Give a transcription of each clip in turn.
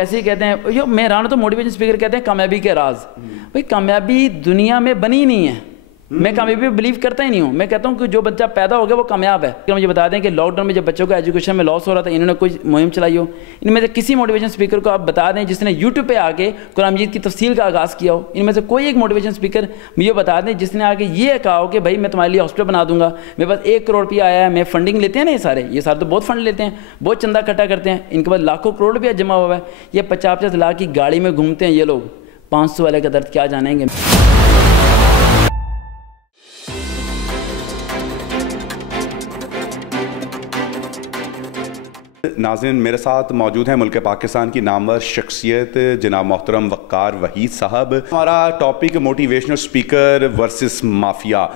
ایسے ہی کہتے ہیں جو میں رانا تو موٹیویشن اسپیکر کہتے ہیں کامیابی کے راز. بھائی کامیابی دنیا میں بنی ہی نہیں ہے. میں کامیابی پہ بلیو کرتا ہی نہیں ہوں. میں کہتا ہوں کہ جو بچہ پیدا ہو گیا وہ کامیاب ہے. مجھے بتا دیں کہ لاک ڈاؤن میں جب بچوں کا ایجوکیشن میں لاس ہو رہا تھا انہوں نے کوئی مہم چلائی ہو؟ ان میں سے کسی موٹیویشن اسپیکر کو آپ بتا دیں جس نے یوٹیوب پہ آ کے قرآن مجید کی تفصیل کا آغاز کیا ہو؟ ان میں سے کوئی ایک موٹیویشن اسپیکر مجھے بتا دیں جس نے آ کے یہ کہا ہو کہ بھائی میں تمہارے لیے ہاسپٹل بنا دوں گا, میرے پاس 1 کروڑ روپیہ آیا ہے. میں فنڈنگ لیتے ہیں نا, یہ سارے تو بہت فنڈ لیتے ہیں, بہت چندہ اکٹھا کرتے ہیں, ان کے پاس لاکھوں کروڑ روپیہ جمع ہوا ہے. یہ 50-50 لاکھ کی گاڑی میں گھومتے ہیں یہ لوگ. 500 والے کا درد کیا جانیں گے. ناظرین, میرے ساتھ موجود ہیں ملک پاکستان کی نامور شخصیت جناب محترم وقار وحید صاحب. ہمارا topic motivational speaker versus mafia.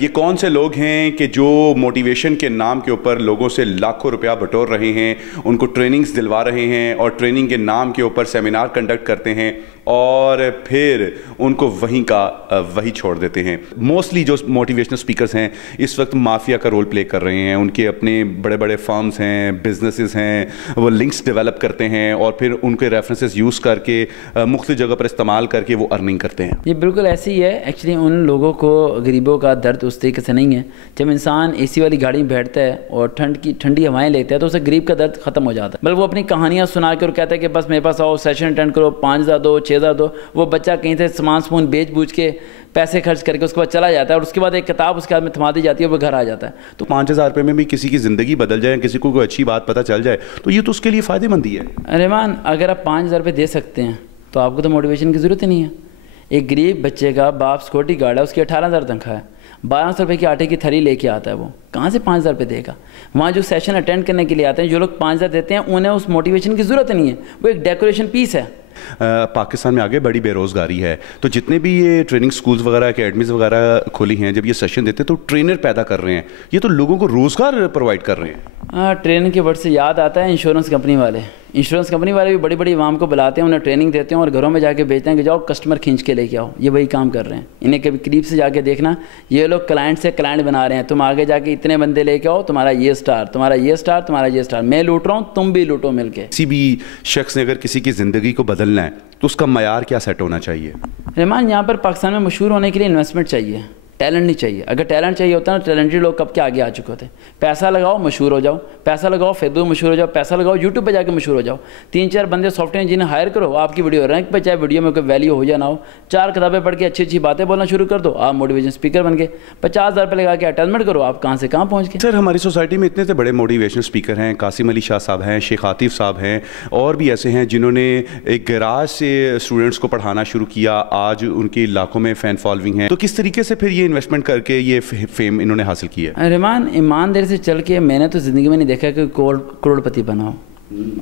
یہ کون سے لوگ ہیں کہ جو موٹیویشن کے نام کے اوپر لوگوں سے لاکھوں روپیہ بٹور رہے ہیں, ان کو ٹریننگز دلوا رہے ہیں اور ٹریننگ کے نام کے اوپر سیمینار کنڈکٹ کرتے ہیں اور پھر ان کو وہیں کا وہی چھوڑ دیتے ہیں. موسٹلی جو موٹیویشنل اسپیکرز ہیں اس وقت مافیا کا رول پلے کر رہے ہیں. ان کے اپنے بڑے بڑے فارمز ہیں, بزنسز ہیں, وہ لنکس ڈیولپ کرتے ہیں اور پھر ان کے ریفرنسز یوز کر کے مختلف جگہ پر استعمال کر کے وہ ارننگ کرتے ہیں. یہ بالکل ایسے ہی ہے. ایکچولی ان لوگوں کو غریبوں کا درد اس طریقے سے نہیں ہے. جب انسان اے سی والی گاڑی میں بیٹھتا ہے اور ٹھنڈی ہوائیں لیتا ہے تو اسے غریب کا درد ختم ہو جاتا ہے. بلکہ وہ اپنی کہانیاں سنا کے اور کہتا ہے کہ بس میرے پاس آؤ, سیشن اٹینڈ کرو, 5000 دو, 6000 دو. وہ بچہ کہیں سے سامان بیچ بوجھ کے پیسے خرچ کر کے اس کے بعد چلا جاتا ہے اور اس کے بعد ایک کتاب اس کے ہاتھ میں تھما دی جاتی ہے, وہ گھر آ جاتا ہے. تو 5000 روپے میں بھی کسی کی زندگی بدل جائے, کسی کو کوئی اچھی بات پتہ چل جائے تو یہ تو اس کے لیے فائدہ مند ہی ہے. رحمان, اگر آپ 5000 روپے دے سکتے ہیں تو آپ کو تو موٹیویشن کی ضرورت ہی نہیں ہے. ایک غریب بچے کا باپ سیکورٹی گارڈ ہے, اس کی 18000 تنخواہ ہے, 1200 روپے کی آٹے کی تھری لے کے آتا ہے, وہ کہاں سے 5000 روپے دے گا؟ وہاں جو سیشن اٹینڈ کرنے کے لیے آتے ہیں جو لوگ 5000 دیتے ہیں انہیں اس موٹیویشن کی ضرورت نہیں ہے, وہ ایک ڈیکوریشن پیس ہے. پاکستان میں آگے بڑی بے روزگاری ہے, تو جتنے بھی یہ ٹریننگ سکولز وغیرہ اکیڈمیز وغیرہ کھولی ہیں, جب یہ سیشن دیتے ہیں تو ٹرینر پیدا کر رہے ہیں, یہ تو لوگوں کو روزگار پرووائڈ کر رہے ہیں. ہاں, ٹریننگ کے ورڈ سے یاد آتا ہے انشورنس کمپنی والے. انشورنس کمپنی والے بھی بڑی بڑی عوام کو بلاتے ہیں, انہیں ٹریننگ دیتے ہیں اور گھروں میں جا کے بیچتے ہیں کہ جاؤ کسٹمر کھینچ کے لے کے آؤ. یہ وہی کام کر رہے ہیں. انہیں کبھی قریب سے جا کے دیکھنا, یہ لوگ کلائنٹ سے کلائنٹ بنا رہے ہیں. تم آگے جا کے اتنے بندے لے کے آؤ, تمہارا یہ اسٹار, تمہارا یہ اسٹار, تمہارا یہ اسٹار, میں لوٹ رہا ہوں, تم بھی لوٹو مل کے. کسی بھی شخص نے اگر کسی کی زندگی کو بدلنا ہے تو اس کا معیار کیا سیٹ ہونا چاہیے؟ رحمان, یہاں پر پاکستان میں مشہور ہونے کے لیے انویسٹمنٹ چاہیے, ٹیلنٹ نہیں چاہیے. اگر ٹیلنٹ چاہیے ہوتا ہے نا, ٹیلنٹڈ لوگ کب کے آگے آ چکے ہوتے. پیسہ لگاؤ مشہور ہو جاؤ, پیسہ لگاؤ فیسبک میں مشہور ہو جاؤ, پیسہ لگاؤ یوٹیوب پہ جا کے مشہور ہو جاؤ. 3-4 بندے سافٹ ویئر انجینئر ہائر کرو, آپ کی ویڈیو رینک پہ, چاہے ویڈیو میں کوئی ویلیو ہو یا نہ ہو. 4 کتابیں پڑھ کے اچھی اچھی باتیں بولنا شروع کر دو, آپ موٹیویشن اسپیکر بن گئے. 50000 روپے لگا کے اٹیچمنٹ کرو, آپ کہاں سے کہاں پہنچ گئے. سر, ہماری سوسائٹی میں اتنے سے بڑے موٹیویشنل اسپیکر ہیں, قاسم علی شاہ صاحب ہیں, شیخ عاطف صاحب ہیں, اور بھی ایسے ہیں جنہوں نے ایک گراج سے اسٹوڈنٹس کو پڑھانا شروع کیا. آج ان کی لاکھوں میں فین فالوئنگ ہے. تو کس طریقے سے پھر یہ انویسٹمنٹ کر کے یہ فیم انہوں نے حاصل کی ہے؟ رحمان, ایمانداری سے چل کے میں نے تو زندگی میں نہیں دیکھا کہ کروڑ پتی بنا ہو.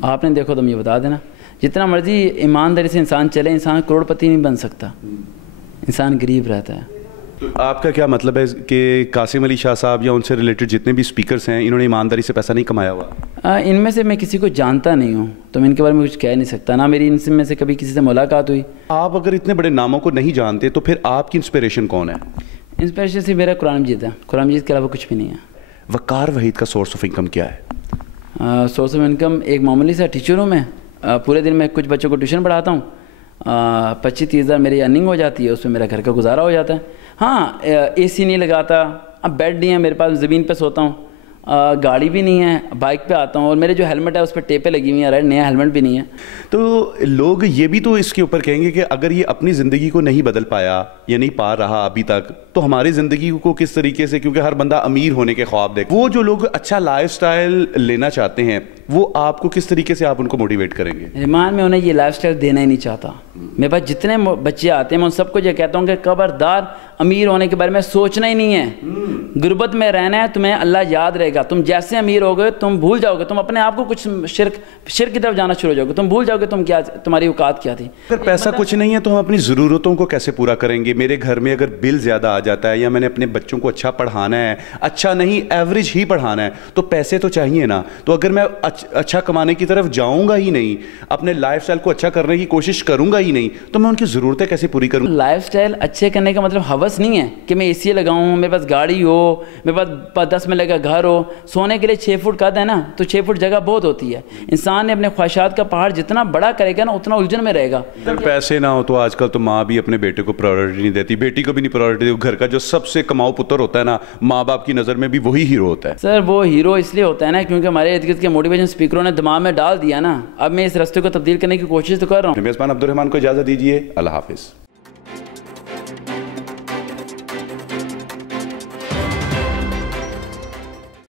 آپ نے دیکھو تو مجھے بتا دینا. جتنا مرضی ایمانداری سے انسان چلے, انسان کروڑ پتی نہیں بن سکتا, انسان غریب رہتا ہے. آپ کا کیا مطلب ہے کہ قاسم علی شاہ صاحب یا ان سے ریلیٹڈ جتنے بھی اسپیکرز ہیں انہوں نے ایمانداری سے پیسہ نہیں کمایا ہوا؟ ان میں سے میں کسی کو جانتا نہیں ہوں تو میں ان کے بارے میں کچھ کہہ نہیں سکتا, نہ میری ان میں سے کبھی کسی سے ملاقات ہوئی. آپ اگر اتنے بڑے ناموں کو نہیں جانتے تو پھر آپ کی انسپریشن کون ہے؟ انسپریشن سے میرا قرآن مجید ہے, قرآن مجید کے علاوہ کچھ بھی نہیں ہے. وقار وحید کا سورس آف انکم کیا ہے؟ سورس آف انکم ایک معمولی سا ٹیچر ہوں میں. پورے دن میں کچھ بچوں کو ٹیوشن پڑھاتا ہوں, 25-30 ہزار میری ارننگ ہو جاتی ہے, اس میں میرا گھر کا گزارا ہو جاتا ہے. ہاں, اے سی نہیں لگاتا, اب بیڈ نہیں ہے میرے پاس, زمین پہ سوتا ہوں, گاڑی بھی نہیں ہے, بائک پہ آتا ہوں, اور میرے جو ہیلمٹ ہے اس پہ ٹیپیں لگی ہوئی ہیں, رائٹ, نیا ہیلمٹ بھی نہیں ہے. تو لوگ یہ بھی تو اس کے اوپر کہیں گے کہ اگر یہ اپنی زندگی کو نہیں بدل پایا یا نہیں پا رہا ابھی تک, تو ہماری زندگی کو کس طریقے سے, کیونکہ ہر بندہ امیر ہونے کے خواب دیکھ, وہ جو لوگ اچھا لائف سٹائل لینا چاہتے ہیں وہ آپ کو کس طریقے سے آپ ان کو موٹیویٹ کریں گے؟ ایمان, میں انہیں یہ لائف سٹائل دینا ہی نہیں چاہتا. میرے پاس جتنے بچے آتے ہیں میں ان سب کو یہ کہتا ہوں کہ خبردار امیر ہونے کے بارے میں سوچنا ہی نہیں ہے. غربت میں رہنا ہے, تمہیں اللہ یاد رہے گا. تم جیسے امیر ہو گئے تم بھول جاؤ گے, تم اپنے آپ کو کچھ شرک کی طرف جانا شروع ہو جاؤ گے, تم بھول جاؤ گے تم کیا, تمہاری اوقات کیا تھی. اگر پیسہ کچھ نہیں ہے تو ہم اپنی ضرورتوں کو کیسے پورا کریں گے؟ میرے گھر میں اگر بل زیادہ آ جاتا ہے یا میں نے اپنے بچوں کو اچھا پڑھانا ہے, اچھا نہیں ایوریج ہی پڑھانا ہے, تو پیسے تو چاہیے نا. تو اگر میں اچھا کمانے کی طرف جاؤں گا ہی نہیں, اپنے لائف سٹائل کو اچھا کرنے کی کوشش کروں گا ہی نہیں, تو میں ان کی ضرورتیں کیسے پوری کروں؟ لائف سٹائل اچھے کرنے کا مطلب ہوس نہیں ہے کہ میں اے سی لگاؤں, میرے پاس گاڑی ہو, میرے پاس 10 ملے کا گھر ہو, سونے کے لیے 6 فٹ قد ہے نا, تو 6 فٹ جگہ بہت ہوتی ہے. انسان نے اپنے خواہشات کا پہاڑ جتنا بڑا کرے گا نا اتنا الجھن میں رہے گا. اگر پیسے نہ ہو تو آج کل تو ماں بھی اپنے بیٹے کو پرائورٹی نہیں دیتی, بیٹی کو بھی نہیں پرائورٹی دیتی. گھر کا جو سب سے کماؤ پتر ہوتا ہے نا, ماں باپ کی نظر میں بھی وہی ہیرو ہوتا ہے. سر وہ ہیرو اس لیے ہوتا ہے نا کیونکہ ہمارے ارد گرد کے موٹیویشن اسپیکروں نے دماغ میں ڈال دیا نا. اب میں اس راستے کو تبدیل کرنے کی کوشش تو کر رہا ہوں. میزبان عبد الرحمان کو اجازت دیجیے, اللہ حافظ.